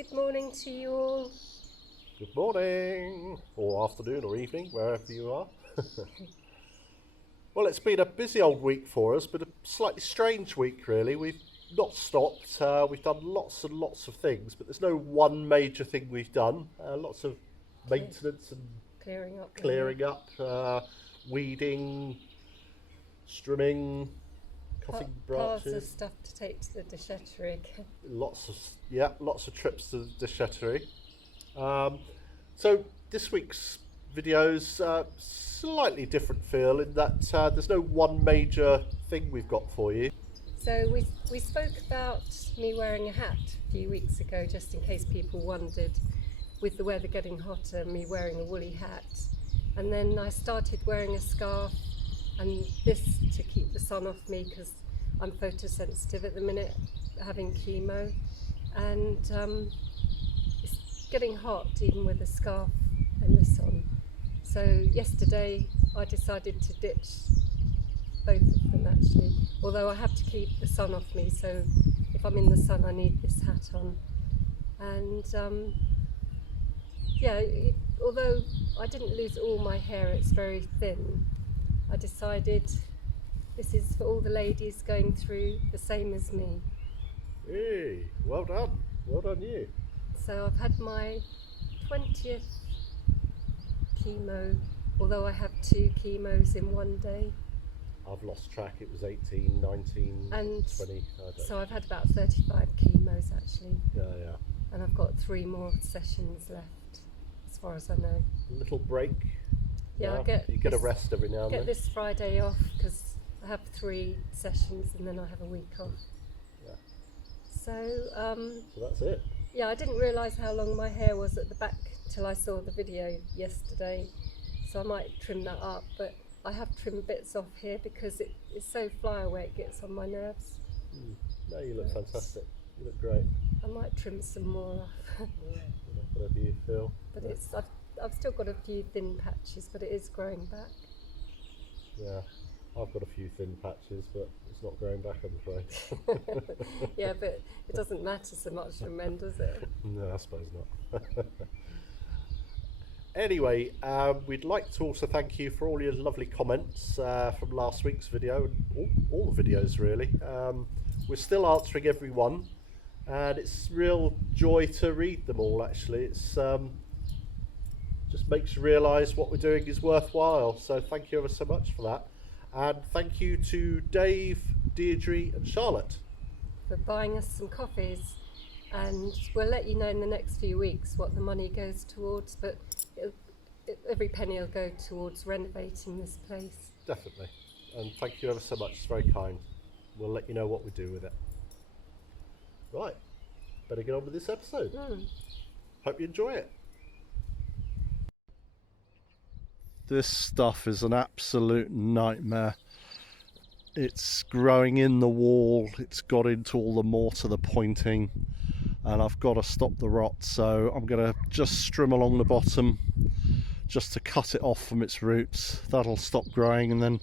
Good morning to you all. Good morning, or afternoon, or evening, wherever you are. Well, it's been a busy old week for us, but a slightly strange week, really. We've not stopped. We've done lots and lots of things, but there's no one major thing we've done. Lots of maintenance and clearing up, weeding, strimming, cutting branches. Piles of stuff to take to the déchetterie. Lots of trips to the déchetterie. So this week's video's slightly different feel in that there's no one major thing we've got for you. So we spoke about me wearing a hat a few weeks ago, just in case people wondered, with the weather getting hotter, me wearing a woolly hat. And then I started wearing a scarf and this to keep the sun off me because I'm photosensitive at the minute, having chemo. And it's getting hot even with a scarf and this on. So yesterday I decided to ditch both of them actually, although I have to keep the sun off me, so if I'm in the sun I need this hat on. And although I didn't lose all my hair, it's very thin, I decided this is for all the ladies going through the same as me. Hey, well done you. So I've had my 20th chemo, although I have 2 chemos in one day. I've lost track, it was 18, 19, And 20. so I've had about 35 chemos actually. Yeah. And I've got 3 more sessions left, as far as I know. A little break. Yeah, you get a rest every now and then. Get this Friday off because I have 3 sessions and then I have a week off. Yeah. So that's it. yeah, I didn't realise how long my hair was at the back till I saw the video yesterday. So I might trim that up, but I have trimmed bits off here because it's so flyaway, it gets on my nerves. No, you look fantastic. You look great. I might trim some more off. Whatever you feel. But I've still got a few thin patches, but it is growing back. Yeah, I've got a few thin patches, but it's not growing back, I'm afraid. Yeah, but it doesn't matter so much from men, does it? No, I suppose not. Anyway, we'd like to also thank you for all your lovely comments from last week's video, and all the videos really. We're still answering every one, and it's real joy to read them all actually. It's just makes you realise what we're doing is worthwhile, so thank you ever so much for that. And thank you to Dave, Deirdre and Charlotte for buying us some coffees, and we'll let you know in the next few weeks what the money goes towards, but every penny will go towards renovating this place. Definitely, and thank you ever so much, it's very kind. We'll let you know what we do with it. Right, better get on with this episode. Hope you enjoy it. This stuff is an absolute nightmare. It's growing in the wall, it's got into all the mortar, the pointing, and I've got to stop the rot, so I'm going to just trim along the bottom just to cut it off from its roots. That'll stop growing, and then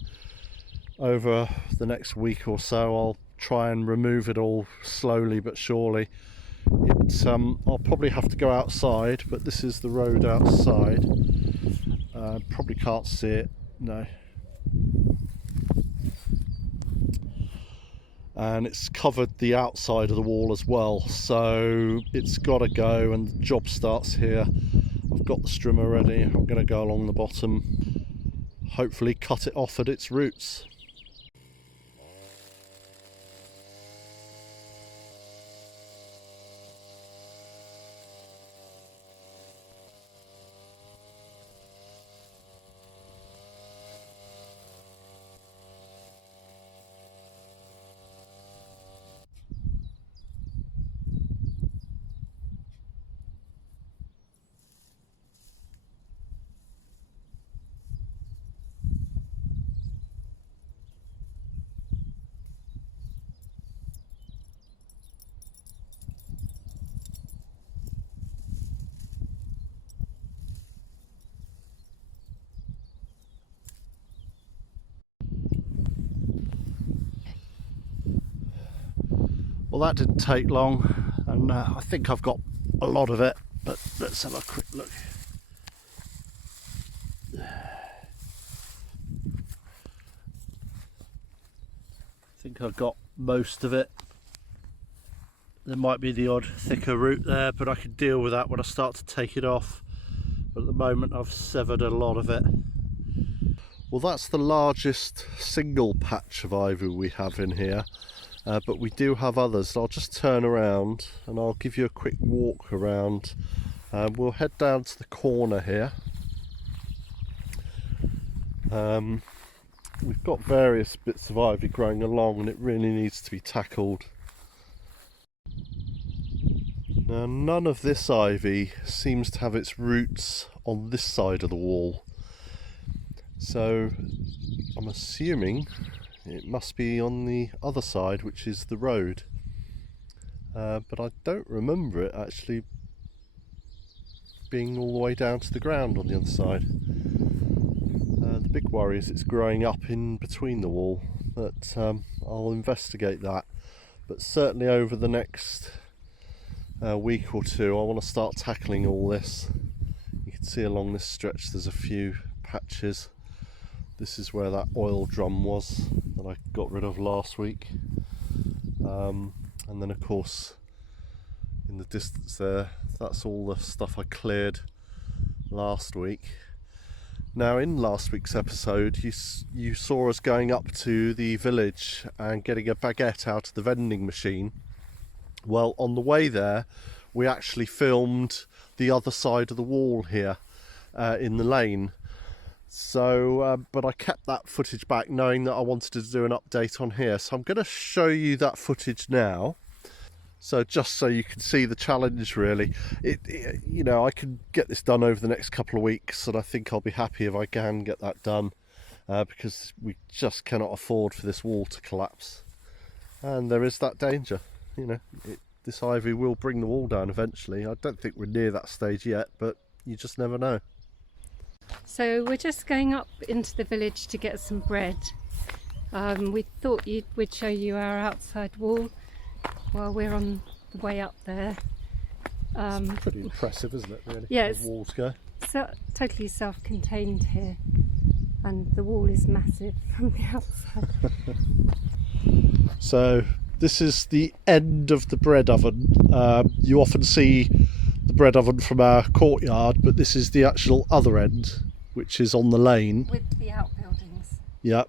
over the next week or so I'll try and remove it all slowly but surely. I'll probably have to go outside, but this is the road outside. Probably can't see it, no. And it's covered the outside of the wall as well, so it's got to go, and the job starts here. I've got the strimmer ready. I'm going to go along the bottom, hopefully cut it off at its roots. Well, that didn't take long, and I think I've got a lot of it, but let's have a quick look. I think I've got most of it. There might be the odd thicker root there, but I can deal with that when I start to take it off. But at the moment I've severed a lot of it. Well, that's the largest single patch of ivy we have in here, but we do have others. I'll just turn around and I'll give you a quick walk around. We'll head down to the corner here. We've got various bits of ivy growing along and it really needs to be tackled. Now, none of this ivy seems to have its roots on this side of the wall, so I'm assuming it must be on the other side, which is the road, but I don't remember it actually being all the way down to the ground on the other side. The big worry is it's growing up in between the wall, but I'll investigate that. But certainly over the next week or two I want to start tackling all this. You can see along this stretch there's a few patches. This is where that oil drum was that I got rid of last week, and then of course in the distance there, that's all the stuff I cleared last week. Now, in last week's episode you saw us going up to the village and getting a baguette out of the vending machine. Well, on the way there we actually filmed the other side of the wall here in the lane. So, but I kept that footage back knowing that I wanted to do an update on here. So I'm going to show you that footage now. So just so you can see the challenge really. You know, I can get this done over the next couple of weeks and I think I'll be happy if I can get that done because we just cannot afford for this wall to collapse. And there is that danger, you know, this ivy will bring the wall down eventually. I don't think we're near that stage yet, but you just never know. So we're just going up into the village to get some bread. We thought we'd show you our outside wall while we're on the way up there. It's pretty impressive, isn't it, really? Yeah, as walls go. So totally self-contained here, and the wall is massive from the outside. So this is the end of the bread oven. You often see the bread oven from our courtyard, but this is the actual other end, which is on the lane with the outbuildings. Yeah,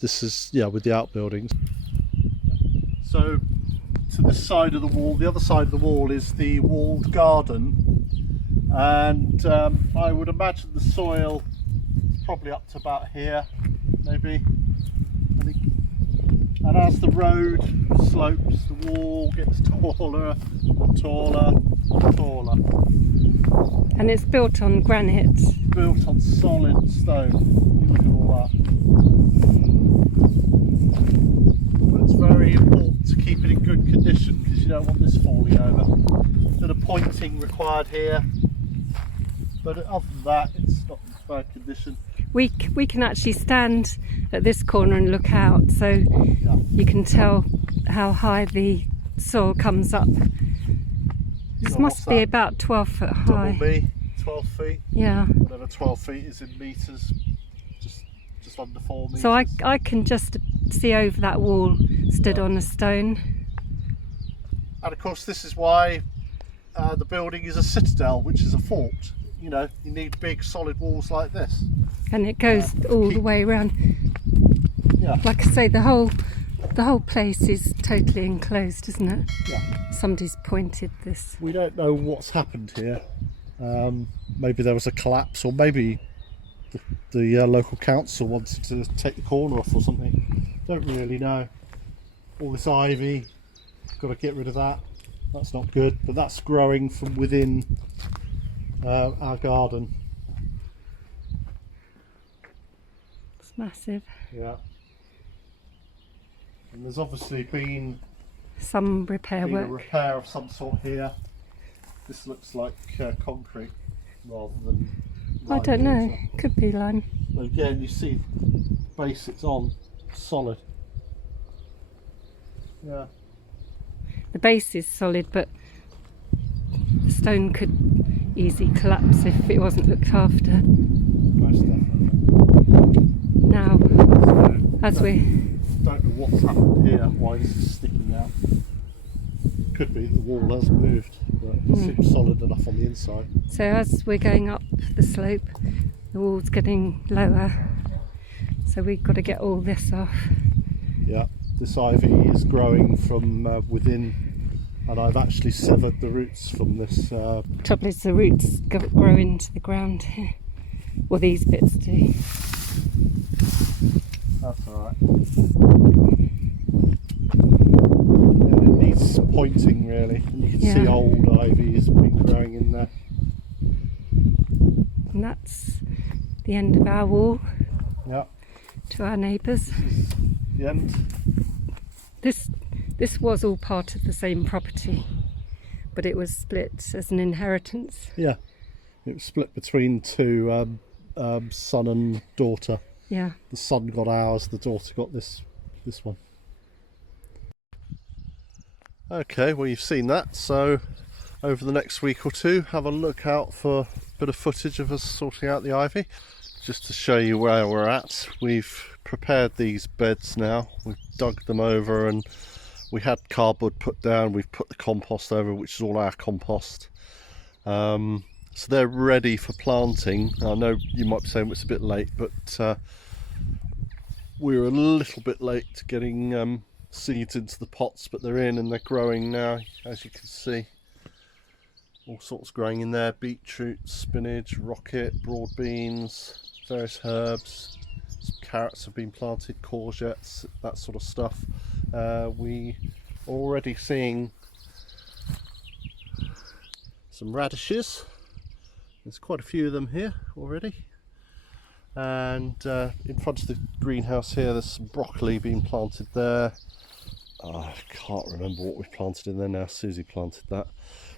this is with the outbuildings. So to this side of the wall, the other side of the wall is the walled garden, and I would imagine the soil is probably up to about here, maybe. And as the road slopes, the wall gets taller and taller and taller. And it's built on granite. Built on solid stone. You look at all that. But it's very important to keep it in good condition because you don't want this falling over. A bit of pointing required here. But other than that, it's not in bad condition. We can actually stand at this corner and look out, so you can tell how high the soil comes up. This must be about 12 foot high. Double me, 12 feet. Yeah. Whatever 12 feet is in metres, just under 4 metres. So I can just see over that wall, stood on a stone. And of course this is why the building is a citadel, which is a fort. You know, you need big solid walls like this. And it goes all the way around. Yeah. Like I say, the whole place is totally enclosed, isn't it? Yeah. Somebody's pointed this. We don't know what's happened here. Maybe there was a collapse, or maybe the local council wanted to take the corner off or something. Don't really know. All this ivy, got to get rid of that. That's not good, but that's growing from within our garden. It's massive. Yeah. And there's obviously been some repair a work. repair of some sort here. This looks like concrete rather than I don't know. water. Could be lime. But again, you see the base it's on, solid. Yeah. The base is solid, but the stone could easily collapse if it wasn't looked after. Most definitely. Now, as we don't know what's happened here, why this is sticking out. Could be the wall has moved, but it seems solid enough on the inside. So as we're going up the slope, the wall's getting lower, so we've got to get all this off. Yeah, this ivy is growing from within, and I've actually severed the roots from this. Trouble is the roots grow into the ground here. Well, these bits do. That's alright. It needs pointing really, and you can see old ivy has been growing in there. And that's the end of our wall. Yeah. To our neighbours. The end. This was all part of the same property, but it was split as an inheritance. Yeah, it was split between two, son and daughter. Yeah. The son got ours, the daughter got this one. Okay, well you've seen that, so over the next week or two have a look out for a bit of footage of us sorting out the ivy. Just to show you where we're at, we've prepared these beds now, we've dug them over, and we had cardboard put down, we've put the compost over, which is all our compost. So they're ready for planting. I know you might be saying it's a bit late, but we're a little bit late to getting seeds into the pots, but they're in and they're growing now, as you can see. All sorts growing in there: beetroot, spinach, rocket, broad beans, various herbs. Some carrots have been planted, courgettes, that sort of stuff. We are already seeing some radishes. There's quite a few of them here already. And in front of the greenhouse here, there's some broccoli being planted there. I can't remember what we've planted in there now. Suzie planted that.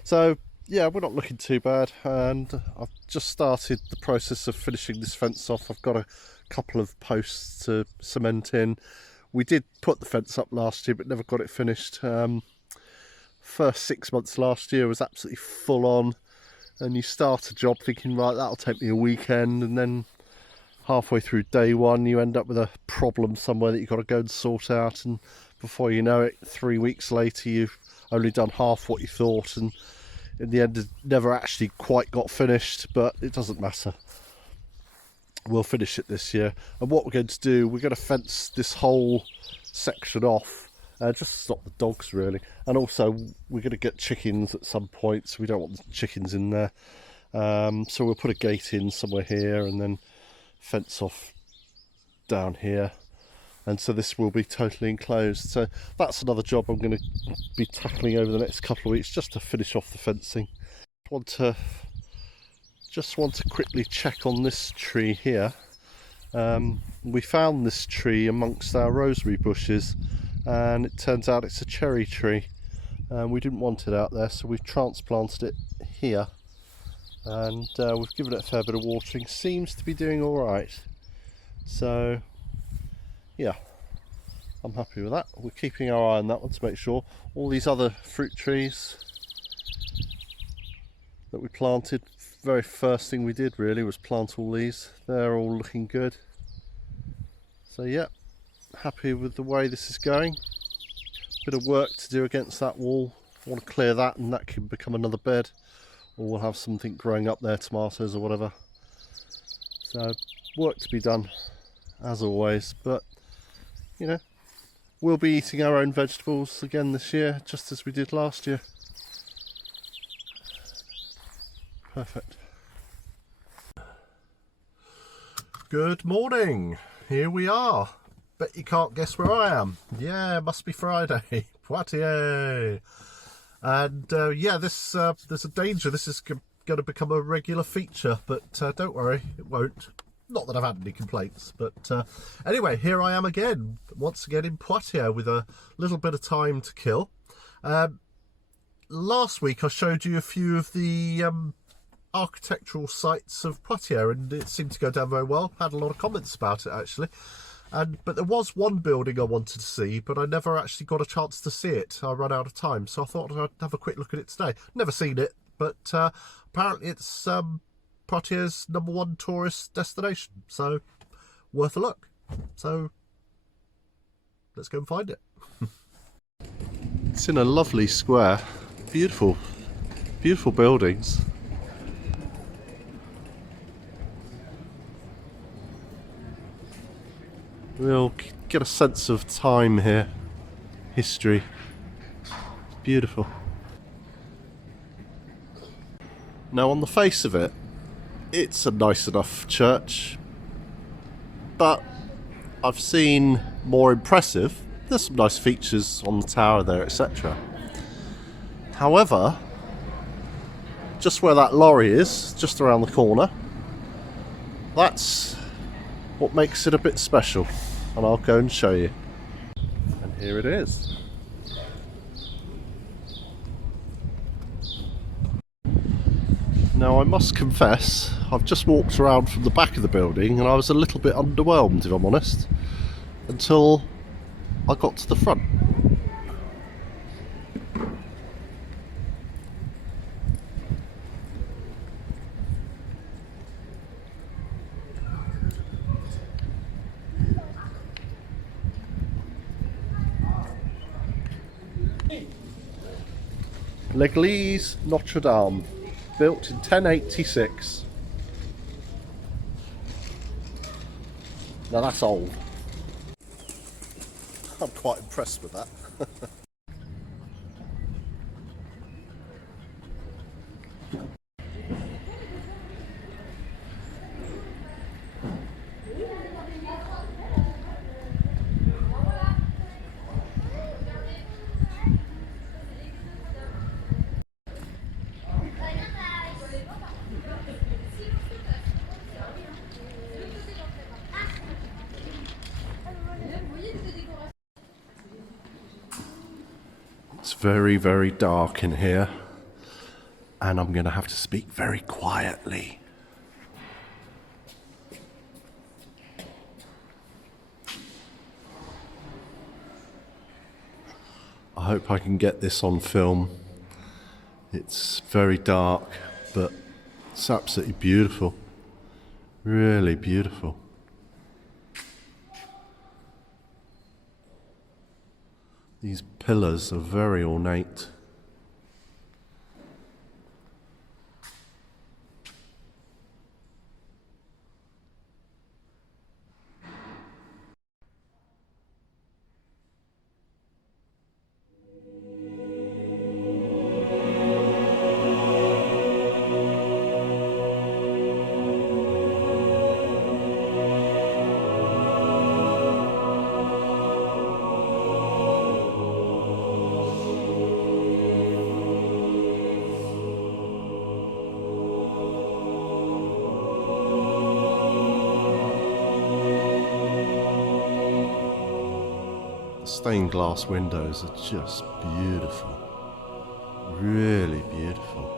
So yeah, we're not looking too bad, and I've just started the process of finishing this fence off. I've got a couple of posts to cement in. We did put the fence up last year but never got it finished. First 6 months last year was absolutely full on, and you start a job thinking, right, that'll take me a weekend, and then halfway through day one you end up with a problem somewhere that you've got to go and sort out, and before you know it, 3 weeks later you've only done half what you thought, and in the end it never actually quite got finished. But it doesn't matter, we'll finish it this year. And what we're going to do, we're going to fence this whole section off, just to stop the dogs really, and also we're going to get chickens at some point, so we don't want the chickens in there. So we'll put a gate in somewhere here and then fence off down here, and so this will be totally enclosed. So that's another job I'm going to be tackling over the next couple of weeks, just to finish off the fencing. Just want to quickly check on this tree here. We found this tree amongst our rosemary bushes, and it turns out it's a cherry tree, and we didn't want it out there, so we've transplanted it here, and we've given it a fair bit of watering. Seems to be doing all right, so yeah, I'm happy with that. We're keeping our eye on that one to make sure. All these other fruit trees that we planted, very first thing we did really was plant all these. They're all looking good. So yeah, happy with the way this is going. Bit of work to do against that wall. I want to clear that, and that can become another bed, or we'll have something growing up there, tomatoes or whatever. So work to be done as always, but you know, we'll be eating our own vegetables again this year, just as we did last year. Perfect. Good morning. Here we are. Bet you can't guess where I am. Yeah, it must be Friday. Poitiers. And yeah, there's a danger this is going to become a regular feature, but don't worry, it won't. Not that I've had any complaints, but anyway, here I am again, once again in Poitiers with a little bit of time to kill. Last week I showed you a few of the architectural sites of Poitiers, and it seemed to go down very well. Had a lot of comments about it actually, but there was one building I wanted to see, but I never actually got a chance to see it. I ran out of time, so I thought I'd have a quick look at it today. Never seen it, but apparently it's Poitiers' #1 tourist destination, so worth a look. So let's go and find it. It's in a lovely square, beautiful buildings. We'll get a sense of time here, history. Beautiful. Now, on the face of it, it's a nice enough church, but I've seen more impressive. There's some nice features on the tower there, etc. However, just where that lorry is, just around the corner, that's what makes it a bit special, and I'll go and show you. And here it is. Now, I must confess, I've just walked around from the back of the building and I was a little bit underwhelmed, if I'm honest, until I got to the front. L'Église Notre-Dame, built in 1086. Now that's old. I'm quite impressed with that. It's very, very dark in here, and I'm going to have to speak very quietly. I hope I can get this on film. It's very dark, but it's absolutely beautiful. Really beautiful. These pillars are very ornate. Stained glass windows are just beautiful, really beautiful.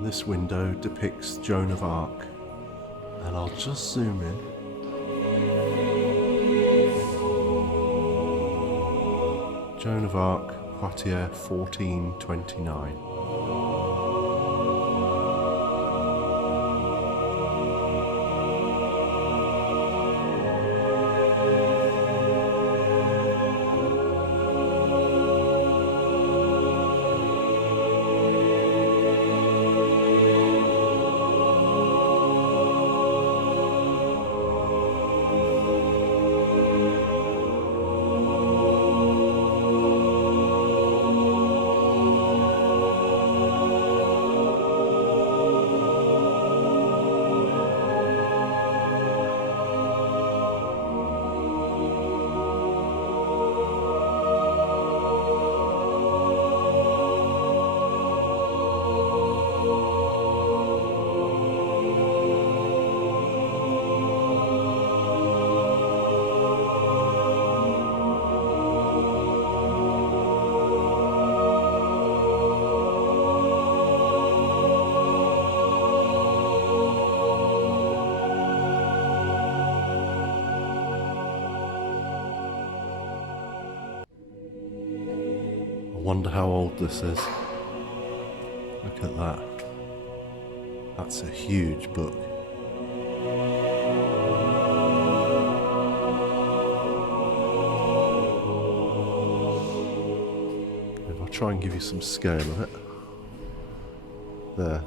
This window depicts Joan of Arc, and I'll just zoom in. Joan of Arc, Poitiers, 1429. wonder how old this is. Look at that. That's a huge book. If I try and give you some scale of it. There.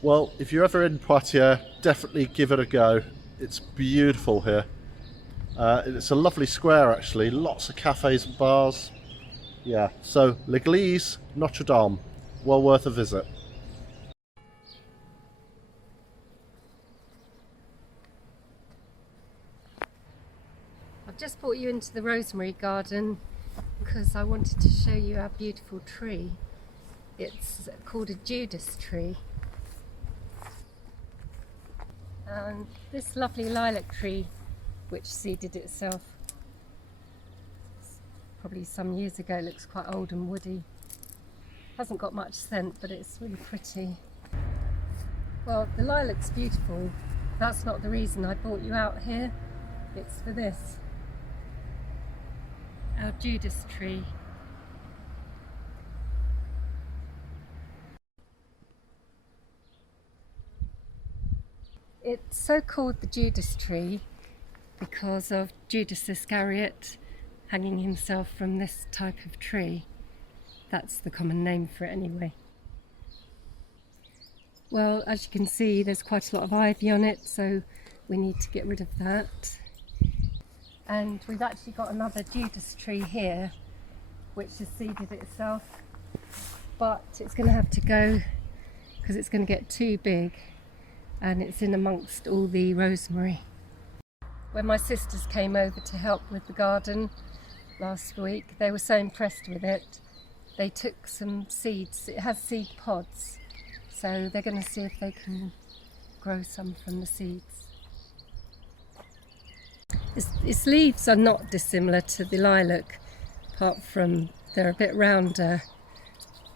Well, if you're ever in Poitiers, definitely give it a go. It's beautiful here. It's a lovely square actually, lots of cafes and bars. Yeah, so L'Église Notre Dame, well worth a visit. I've just brought you into the rosemary garden because I wanted to show you our beautiful tree. It's called a Judas tree. And this lovely lilac tree, which seeded itself probably some years ago, looks quite old and woody. Hasn't got much scent, but it's really pretty. Well, the lilac's beautiful. That's not the reason I brought you out here. It's for this. Our Judas tree. It's so called the Judas tree because of Judas Iscariot hanging himself from this type of tree. That's the common name for it anyway. Well, as you can see, there's quite a lot of ivy on it, so we need to get rid of that. And we've actually got another Judas tree here, which has seeded itself, but it's going to have to go because it's going to get too big. And it's in amongst all the rosemary. When my sisters came over to help with the garden last week, they were so impressed with it. They took some seeds. It has seed pods, so they're going to see if they can grow some from the seeds. Its leaves are not dissimilar to the lilac, apart from they're a bit rounder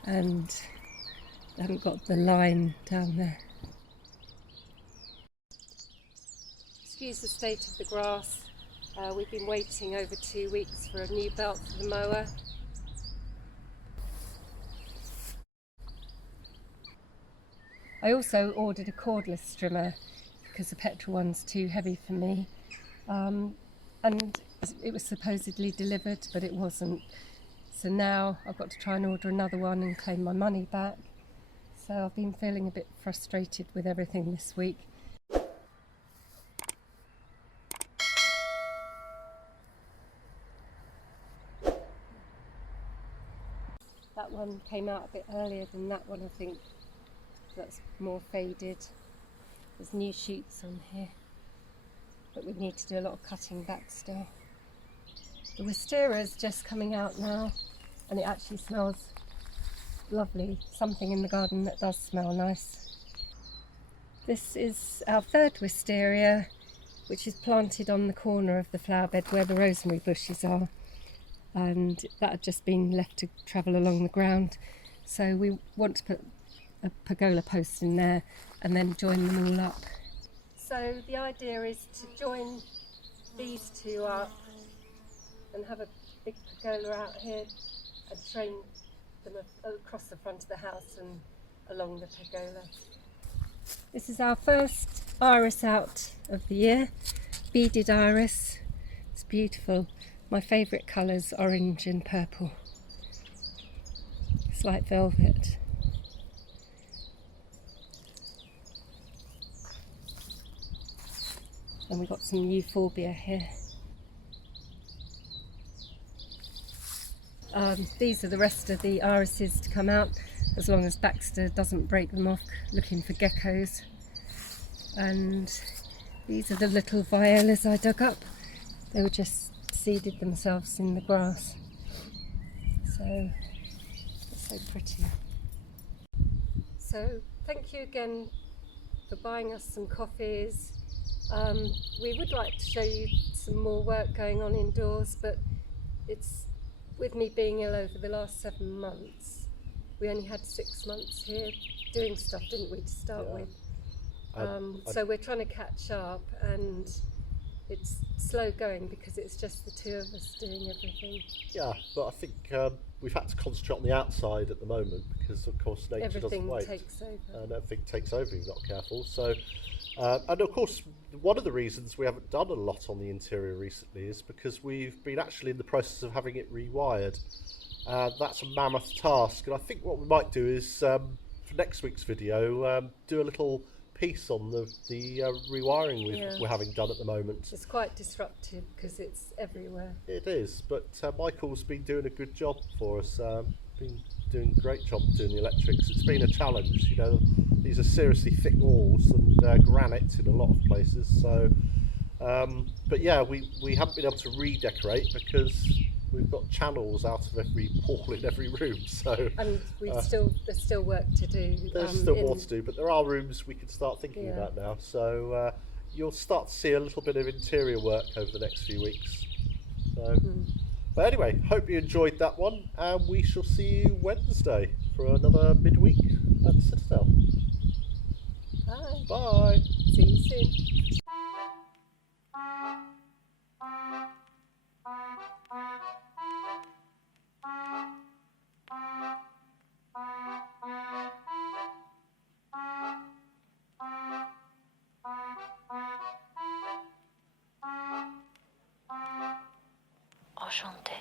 and they haven't got the line down there. Excuse the state of the grass. We've been waiting over 2 weeks for a new belt for the mower. I also ordered a cordless trimmer because the petrol one's too heavy for me. And it was supposedly delivered, but it wasn't. So now I've got to try and order another one and claim my money back. So I've been feeling a bit frustrated with everything this week. That one came out a bit earlier than that one, I think. That's more faded. There's new shoots on here, but we need to do a lot of cutting back still. The wisteria is just coming out now, and it actually smells lovely. Something in the garden that does smell nice. This is our third wisteria, which is planted on the corner of the flower bed where the rosemary bushes are. And that had just been left to travel along the ground, so we want to put a pergola post in there and then join them all up. So the idea is to join these two up and have a big pergola out here and train them across the front of the house and along the pergola. This is our first iris out of the year, beaded iris. It's beautiful. My favourite colours, orange and purple. Looks like velvet. And we've got some euphorbia here. These are the rest of the irises to come out, as long as Baxter doesn't break them off looking for geckos. And these are the little violas I dug up. They were just seeded themselves in the grass. So it's so pretty. So thank you again for buying us some coffees. We would like to show you some more work going on indoors, but it's, with me being ill over the last 7 months, we only had 6 months here doing stuff, didn't we, to start with? So we're trying to catch up, and it's slow going because it's just the two of us doing everything. Yeah, but I think we've had to concentrate on the outside at the moment because, of course, nature doesn't wait. Everything takes over. And everything takes over if you're not careful. So, and of course, one of the reasons we haven't done a lot on the interior recently is because we've been actually in the process of having it rewired. That's a mammoth task, and I think what we might do is, for next week's video, do a little piece on the rewiring we're having done at the moment. It's quite disruptive because it's everywhere. It is, but Michael's been doing a good job for us. Been doing a great job doing the electrics. It's been a challenge, you know. These are seriously thick walls and granite in a lot of places. So, but yeah, we haven't been able to redecorate because we've got channels out of every wall in every room. So, and there's still work to do. There's still more to do, but there are rooms we can start thinking about now. So you'll start to see a little bit of interior work over the next few weeks. So, but anyway, hope you enjoyed that one, and we shall see you Wednesday for another midweek at the Citadel. Bye. Bye. See you soon. Enchanté.